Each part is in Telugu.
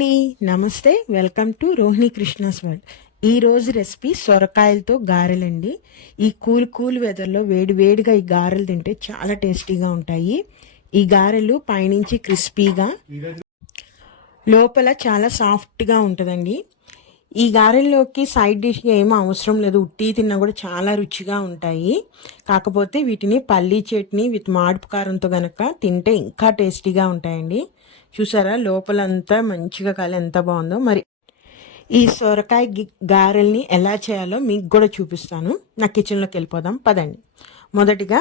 అండి, నమస్తే. Welcome to Rohini Krishna's world. ఈరోజు రెసిపీ సొరకాయలతో గారెలండి. ఈ కూల్ వెదర్లో వేడిగా ఈ గారెలు తింటే చాలా టేస్టీగా ఉంటాయి. ఈ గారెలు పైనుంచి క్రిస్పీగా, లోపల చాలా సాఫ్ట్గా ఉంటుందండి. ఈ గారెల్లోకి సైడ్ డిష్గా ఏమీ అవసరం లేదు, ఉట్టి తిన్నా కూడా చాలా రుచిగా ఉంటాయి. కాకపోతే వీటిని పల్లీ చట్నీ విత్ మాడుపు కారంతో గనక తింటే ఇంకా టేస్టీగా ఉంటాయండి. చూసారా, లోపలంతా మంచిగా కాలి ఎంత బాగుందో. మరి ఈ సొరకాయ గారెల్ని ఎలా చేయాలో మీకు కూడా చూపిస్తాను. నా కిచెన్లోకి వెళ్ళిపోదాం పదండి. మొదటిగా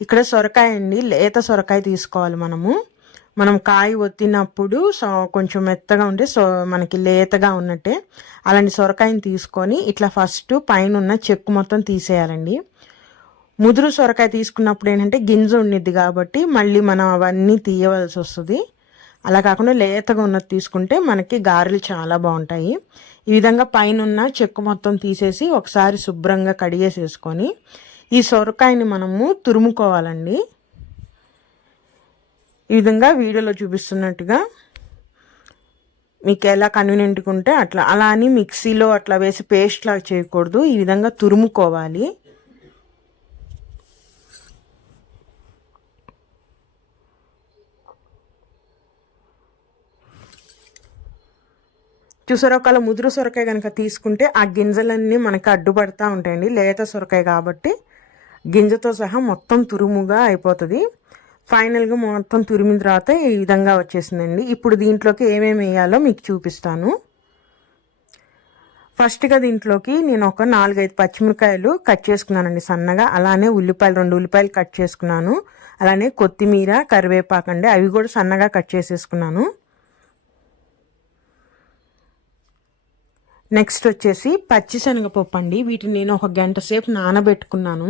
ఇక్కడ సొరకాయ అండి, లేత సొరకాయ తీసుకోవాలి. మనం కాయ ఒత్తినప్పుడు కొంచెం మెత్తగా ఉంటే మనకి లేతగా ఉన్నట్టే అలాంటి సొరకాయని తీసుకొని ఇట్లా ఫస్ట్ పైన ఉన్న చెక్కు మొత్తం తీసేయాలండి. ముదురు సొరకాయ తీసుకున్నప్పుడు ఏంటంటే గింజ ఉండిద్ది కాబట్టి మళ్ళీ మనం అవన్నీ తీయవలసి వస్తుంది. అలా కాకుండా లేతగా ఉన్నది తీసుకుంటే మనకి గారెలు చాలా బాగుంటాయి. ఈ విధంగా పైన ఉన్న చెక్కు మొత్తం తీసేసి ఒకసారి శుభ్రంగా కడిగేసేసుకొని ఈ సొరకాయని మనము తురుముకోవాలండి. ఈ విధంగా వీడియోలో చూపిస్తున్నట్టుగా మీకు ఎలా కన్వీనియంట్గా ఉంటే అలా అని మిక్సీలో అట్లా వేసి పేస్ట్ లాగా చేయకూడదు. ఈ విధంగా తురుముకోవాలి. చూసొరకాయల ముదురు సొరకాయ కనుక తీసుకుంటే ఆ గింజలన్నీ మనకి అడ్డుపడతా ఉంటాయండి. లేత సొరకాయ కాబట్టి గింజతో సహా మొత్తం తురుముగా అయిపోతుంది. ఫైనల్గా మొత్తం తురిమిన తర్వాత ఈ విధంగా వచ్చేసిందండి. ఇప్పుడు దీంట్లోకి ఏమేమి వేయాలో మీకు చూపిస్తాను. ఫస్ట్గా దీంట్లోకి నేను ఒక 4-5 పచ్చిమిరకాయలు కట్ చేసుకున్నానండి సన్నగా. అలానే 2 ఉల్లిపాయలు కట్ చేసుకున్నాను. అలానే కొత్తిమీర, కరివేపాకు అండి, అవి కూడా సన్నగా కట్ చేసేసుకున్నాను. నెక్స్ట్ వచ్చేసి పచ్చి శనగపప్పు అండి. వీటిని నేను 1 గంట సేపు నానబెట్టుకున్నాను.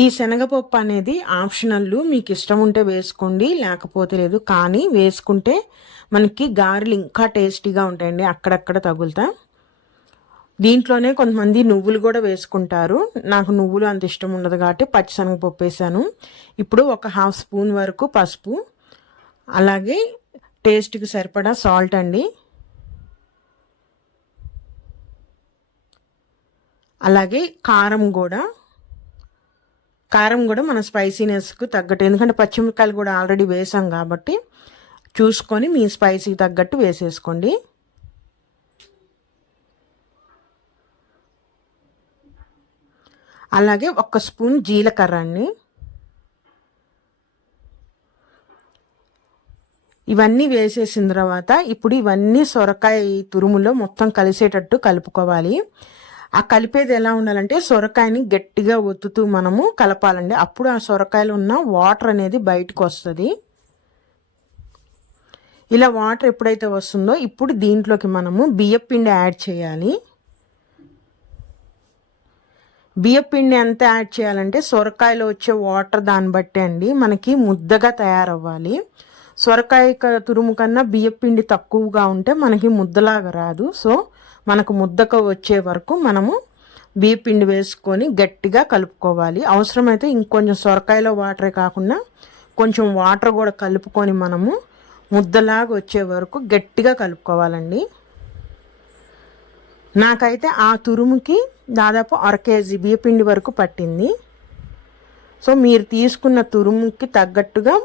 ఈ శనగపప్పు అనేది ఆప్షనల్, మీకు ఇష్టం ఉంటే వేసుకోండి, లేకపోతే లేదు. కానీ వేసుకుంటే మనకి గారెలు ఇంకా టేస్టీగా ఉంటాయండి, అక్కడక్కడ తగులుతా. దీంట్లోనే కొంతమంది నువ్వులు కూడా వేసుకుంటారు. నాకు నువ్వులు అంత ఇష్టం ఉండదు కాబట్టి పచ్చిశనగపప్పు వేసాను. ఇప్పుడు ఒక 1/2 స్పూన్ వరకు పసుపు, అలాగే టేస్ట్కి సరిపడా సాల్ట్ అండి, అలాగే కారం కూడా మన స్పైసీనెస్కు తగ్గట్టు, ఎందుకంటే పచ్చిమిరకాయలు కూడా ఆల్రెడీ వేసాం కాబట్టి చూసుకొని మీ స్పైసీకి తగ్గట్టు వేసేసుకోండి. అలాగే 1 స్పూన్ జీలకర్ర అండి. ఇవన్నీ వేసేసిన తర్వాత ఇప్పుడు ఇవన్నీ సొరకాయ తురుములో మొత్తం కలిసేటట్టు కలుపుకోవాలి. ఆ కలిపేది ఎలా ఉండాలంటే సొరకాయని గట్టిగా ఒత్తుతూ మనము కలపాలండి. అప్పుడు ఆ సొరకాయలో ఉన్న వాటర్ అనేది బయటకు వస్తుంది. ఇలా వాటర్ ఎప్పుడైతే వస్తుందో ఇప్పుడు దీంట్లోకి మనము బియ్యపిండి యాడ్ చేయాలి. బియ్యపిండి ఎంత యాడ్ చేయాలంటే సొరకాయలో వచ్చే వాటర్ దాన్ని బట్టి అండి, మనకి ముద్దగా తయారవ్వాలి. సొరకాయ తురుము కన్నా బియ్యపిండి తక్కువగా ఉంటే మనకి ముద్దలాగా రాదు. సో మనకు ముద్దకు వచ్చే వరకు మనము బియ్యపిండి వేసుకొని గట్టిగా కలుపుకోవాలి. అవసరమైతే ఇంకొంచెం సొరకాయలో వాటరే కాకుండా కొంచెం వాటర్ కూడా కలుపుకొని మనము ముద్దలాగా వచ్చే వరకు గట్టిగా కలుపుకోవాలండి. నాకైతే ఆ తురుముకి దాదాపు 1/2 కేజీ బియ్యపిండి వరకు పట్టింది. సో మీరు తీసుకున్న తురుముకి తగ్గట్టుగా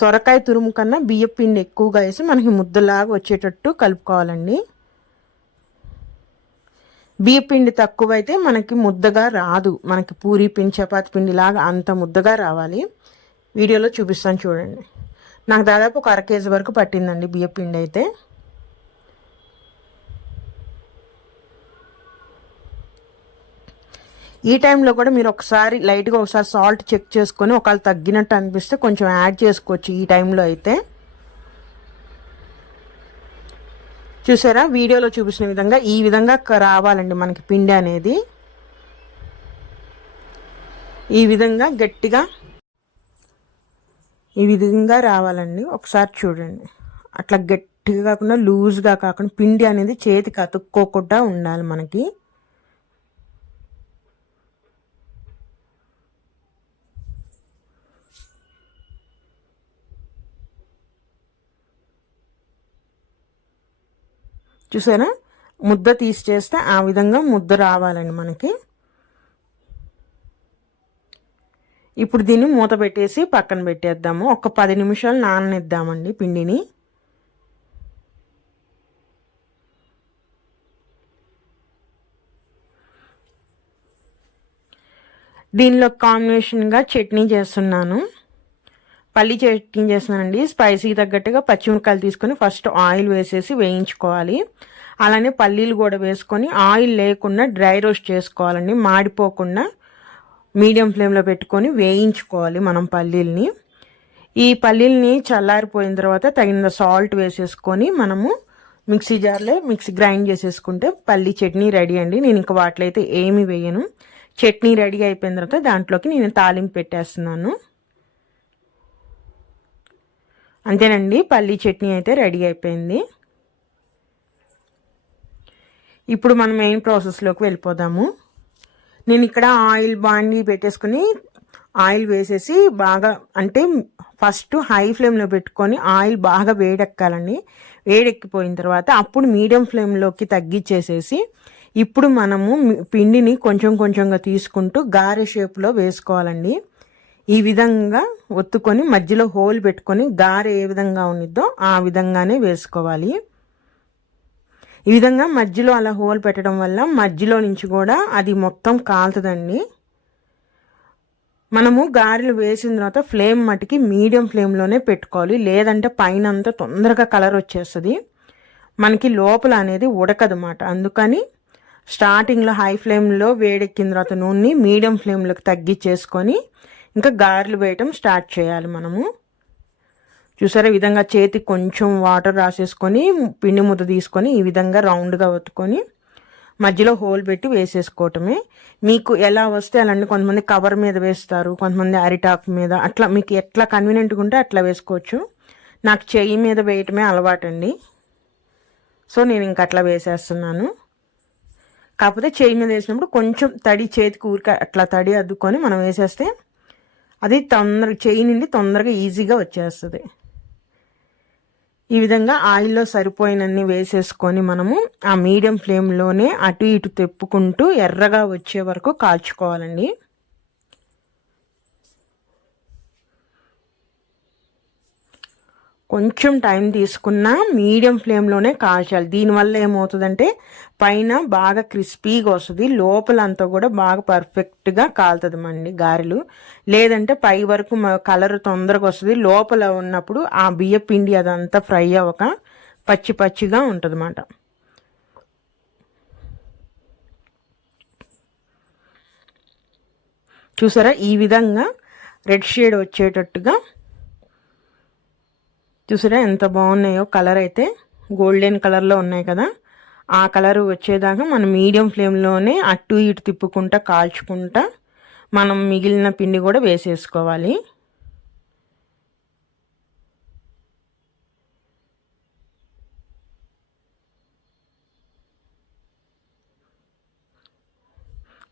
సొరకాయ తురుము కన్నా బియ్యపిండి ఎక్కువగా వేసి మనకి ముద్దలాగా వచ్చేటట్టు కలుపుకోవాలండి. బియ్యపిండి తక్కువైతే మనకి ముద్దగా రాదు, మనకి పూరి పిండి, చపాతి పిండి లాగా అంత ముద్దగా రావాలి. వీడియోలో చూపిస్తాను చూడండి. నాకు దాదాపు ఒక 1/2 కేజీ వరకు పట్టిందండి బియ్యపిండి అయితే. ఈ టైంలో కూడా మీరు లైట్గా ఒకసారి సాల్ట్ చెక్ చేసుకొని ఒకవేళ తగ్గినట్టు అనిపిస్తే కొంచెం యాడ్ చేసుకోవచ్చు ఈ టైంలో అయితే. చూసారా, వీడియోలో చూపించిన విధంగా ఈ విధంగా రావాలండి మనకి పిండి అనేది. ఈ విధంగా గట్టిగా ఈ విధంగా రావాలండి. ఒకసారి చూడండి, అట్లా గట్టిగా కాకుండా లూజ్గా కాకుండా పిండి అనేది చేతికి అతుక్కోకుండా ఉండాలి మనకి. చూసారా, ముద్ద తీసి చేస్తే ఆ విధంగా ముద్ద రావాలండి మనకి. ఇప్పుడు దీన్ని మూత పెట్టేసి పక్కన పెట్టేద్దాము. ఒక 10 నిమిషాలు నాననిద్దామండి పిండిని. దీనిలో కాంబినేషన్గా చట్నీ చేస్తున్నాను. పల్లి చట్నీ చేస్తున్నానండి. స్పైసీ తగ్గట్టుగా పచ్చిమిరపకాయలు తీసుకొని ఫస్ట్ ఆయిల్ వేసేసి వేయించుకోవాలి. అలానే పల్లీలు కూడా వేసుకొని ఆయిల్ లేకుండా డ్రై రోస్ట్ చేసుకోవాలండి. మాడిపోకుండా మీడియం ఫ్లేమ్లో పెట్టుకొని వేయించుకోవాలి మనం పల్లీల్ని. ఈ పల్లీల్ని చల్లారిపోయిన తర్వాత తగిన సాల్ట్ వేసేసుకొని మనము మిక్సీ జార్లో గ్రైండ్ చేసేసుకుంటే పల్లీ చట్నీ రెడీ అండి. నేను ఇంకా వాటిలో అయితే ఏమి వేయను. చట్నీ రెడీ అయిపోయిన తర్వాత దాంట్లోకి నేను తాలింపు పెట్టేస్తున్నాను. అంతేనండి, పల్లీ చట్నీ అయితే రెడీ అయిపోయింది. ఇప్పుడు మనం మెయిన్ ప్రాసెస్లోకి వెళ్ళిపోదాము. నేను ఇక్కడ ఆయిల్ బాండి పెట్టేసుకుని ఆయిల్ వేసేసి బాగా, అంటే ఫస్ట్ హై ఫ్లేమ్లో పెట్టుకొని ఆయిల్ బాగా వేడెక్కాలండి. వేడెక్కిపోయిన తర్వాత అప్పుడు మీడియం ఫ్లేమ్లోకి తగ్గించేసేసి ఇప్పుడు మనము పిండిని కొంచెం కొంచెంగా తీసుకుంటూ గారె షేప్లో వేసుకోవాలండి. ఈ విధంగా ఒత్తుకొని మధ్యలో హోల్ పెట్టుకొని గారె ఏ విధంగా ఉండిద్దో ఆ విధంగానే వేసుకోవాలి. ఈ విధంగా మధ్యలో అలా హోల్ పెట్టడం వల్ల మధ్యలో నుంచి కూడా అది మొత్తం కాలుతుందండి. మనము గారెలు వేసిన తర్వాత ఫ్లేమ్ మటుకి మీడియం ఫ్లేమ్లోనే పెట్టుకోవాలి. లేదంటే పైన అంతా తొందరగా కలర్ వచ్చేస్తుంది, మనకి లోపల అనేది ఉడకదన్నమాట. అందుకని స్టార్టింగ్లో హై ఫ్లేమ్లో వేడెక్కిన తర్వాత నూనె మీడియం ఫ్లేమ్లోకి తగ్గించేసుకొని ఇంకా గారెలు వేయటం స్టార్ట్ చేయాలి మనము. చూసారా, ఈ విధంగా చేతికి కొంచెం వాటర్ రాసేసుకొని పిండి ముద్ద తీసుకొని ఈ విధంగా రౌండ్గా ఒత్తుకొని మధ్యలో హోల్ పెట్టి వేసేసుకోవటమే. మీకు ఎలా వస్తే అలాంటి, కొంతమంది కవర్ మీద వేస్తారు, కొంతమంది అరిటాకు మీద, అట్లా మీకు ఎట్లా కన్వీనియంట్గా ఉంటే అట్లా వేసుకోవచ్చు. నాకు చెయ్యి మీద వేయటమే అలవాటండి, సో నేను ఇంక అట్లా వేసేస్తున్నాను. కాకపోతే చెయ్యి మీద వేసినప్పుడు కొంచెం తడి చేతికి ఊరిక అట్లా తడి అద్దుకొని మనం వేసేస్తే అది తొందరగా చెయ్యి నుండి తొందరగా ఈజీగా వచ్చేస్తుంది. ఈ విధంగా ఆయిల్లో సరిపోయినన్ని వేసేసుకొని మనము ఆ మీడియం ఫ్లేమ్లోనే అటు ఇటు తిప్పుకుంటూ ఎర్రగా వచ్చే వరకు కాల్చుకోవాలండి. కొంచెం టైం తీసుకున్నా మీడియం ఫ్లేమ్లోనే కాల్చాలి. దీనివల్ల ఏమవుతుందంటే పైన బాగా క్రిస్పీగా వస్తుంది, లోపలంతా కూడా బాగా పర్ఫెక్ట్గా కాలుతుంది మండి గారెలు. లేదంటే పై వరకు కలర్ తొందరగా వస్తుంది, లోపల ఉన్నప్పుడు ఆ బియ్య పిండి అదంతా ఫ్రై అవ్వక పచ్చి పచ్చిగా ఉంటుంది అన్నమాట. చూసారా, ఈ విధంగా రెడ్ షేడ్ వచ్చేటట్టుగా చూసారా ఎంత బాగున్నాయో. కలర్ అయితే గోల్డెన్ కలర్లో ఉన్నాయి కదా, ఆ కలర్ వచ్చేదాకా మనం మీడియం ఫ్లేమ్లోనే అటు ఇటు తిప్పుకుంటా కాల్చుకుంటా మనం మిగిలిన పిండి కూడా వేసేసుకోవాలి.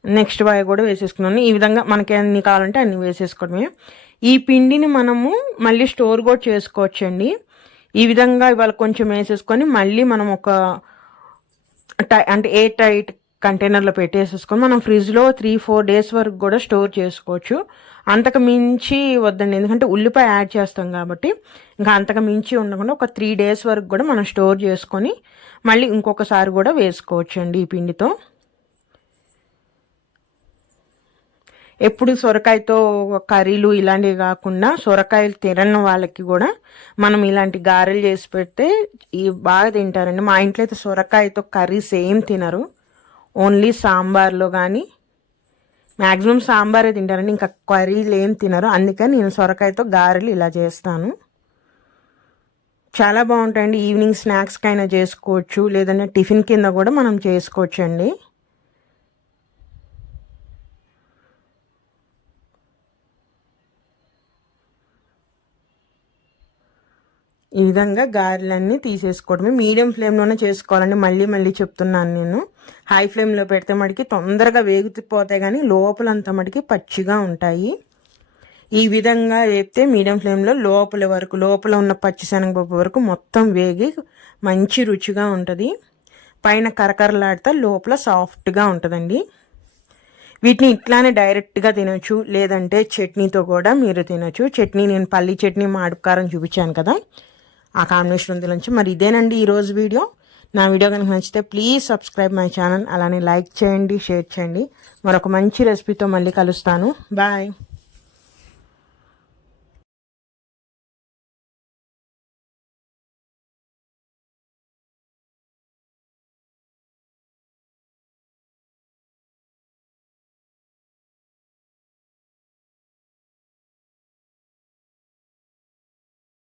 నెక్స్ట్ వాయి కూడా వేసేసుకున్నాను. ఈ విధంగా మనకి అన్ని కావాలంటే అన్ని వేసేసుకోవడమే. ఈ పిండిని మనము మళ్ళీ స్టోర్ కూడా చేసుకోవచ్చండి. ఈ విధంగా ఇవాళ కొంచెం వేసేసుకొని మళ్ళీ మనం ఒక అంటే ఎయిర్ టైట్ కంటైనర్లో పెట్టేసేసుకొని మనం ఫ్రిడ్జ్లో 3-4 డేస్ వరకు కూడా స్టోర్ చేసుకోవచ్చు. అంతకు మించి వద్దండి, ఎందుకంటే ఉల్లిపాయ యాడ్ చేస్తాం కాబట్టి ఇంకా అంతకు మించి ఉండకుండా ఒక 3 డేస్ వరకు కూడా మనం స్టోర్ చేసుకొని మళ్ళీ ఇంకొకసారి కూడా వేసుకోవచ్చు అండి ఈ పిండితో. ఎప్పుడు సొరకాయతో కర్రీలు ఇలాంటివి కాకుండా సొరకాయలు తినని వాళ్ళకి కూడా మనం ఇలాంటి గారెలు చేసి పెడితే బాగా తింటారండి. మా ఇంట్లో అయితే సొరకాయతో కర్రీస్ ఏం తినరు, ఓన్లీ సాంబార్లో కానీ మ్యాక్సిమం సాంబారే తింటారండి, ఇంకా కర్రీలు ఏం తినరు. అందుకని నేను సొరకాయతో గారెలు ఇలా చేస్తాను. చాలా బాగుంటాయండి. ఈవినింగ్ స్నాక్స్కైనా చేసుకోవచ్చు, లేదంటే టిఫిన్ కింద కూడా మనం చేసుకోవచ్చు అండి. ఈ విధంగా గారెలన్నీ తీసేసుకోవడమే. మీడియం ఫ్లేమ్లోనే చేసుకోవాలండి, మళ్ళీ మళ్ళీ చెప్తున్నాను నేను. హై ఫ్లేమ్లో పెడితే మటుకి తొందరగా వేగిపోతాయి కానీ లోపలంతా మటుకి పచ్చిగా ఉంటాయి. ఈ విధంగా వేపితే మీడియం ఫ్లేమ్లో లోపల ఉన్న పచ్చిశనగపప్పు వరకు మొత్తం వేగి మంచి రుచిగా ఉంటుంది. పైన కరకరలాడుతా లోపల సాఫ్ట్గా ఉంటుందండి. వీటిని ఇట్లానే డైరెక్ట్గా తినొచ్చు, లేదంటే చట్నీతో కూడా మీరు తినొచ్చు. చట్నీ నేను పల్లి చట్నీ మాడుకారం చూపించాను కదా, ఆ కాంబినేషన్ ఉందిలోంచి. మరి ఇదేనండి ఈరోజు వీడియో. నా వీడియో కనుక నచ్చితే ప్లీజ్ సబ్స్క్రైబ్ మై ఛానల్, అలానే లైక్ చేయండి, షేర్ చేయండి. మరొక మంచి రెసిపీతో మళ్ళీ కలుస్తాను. బాయ్.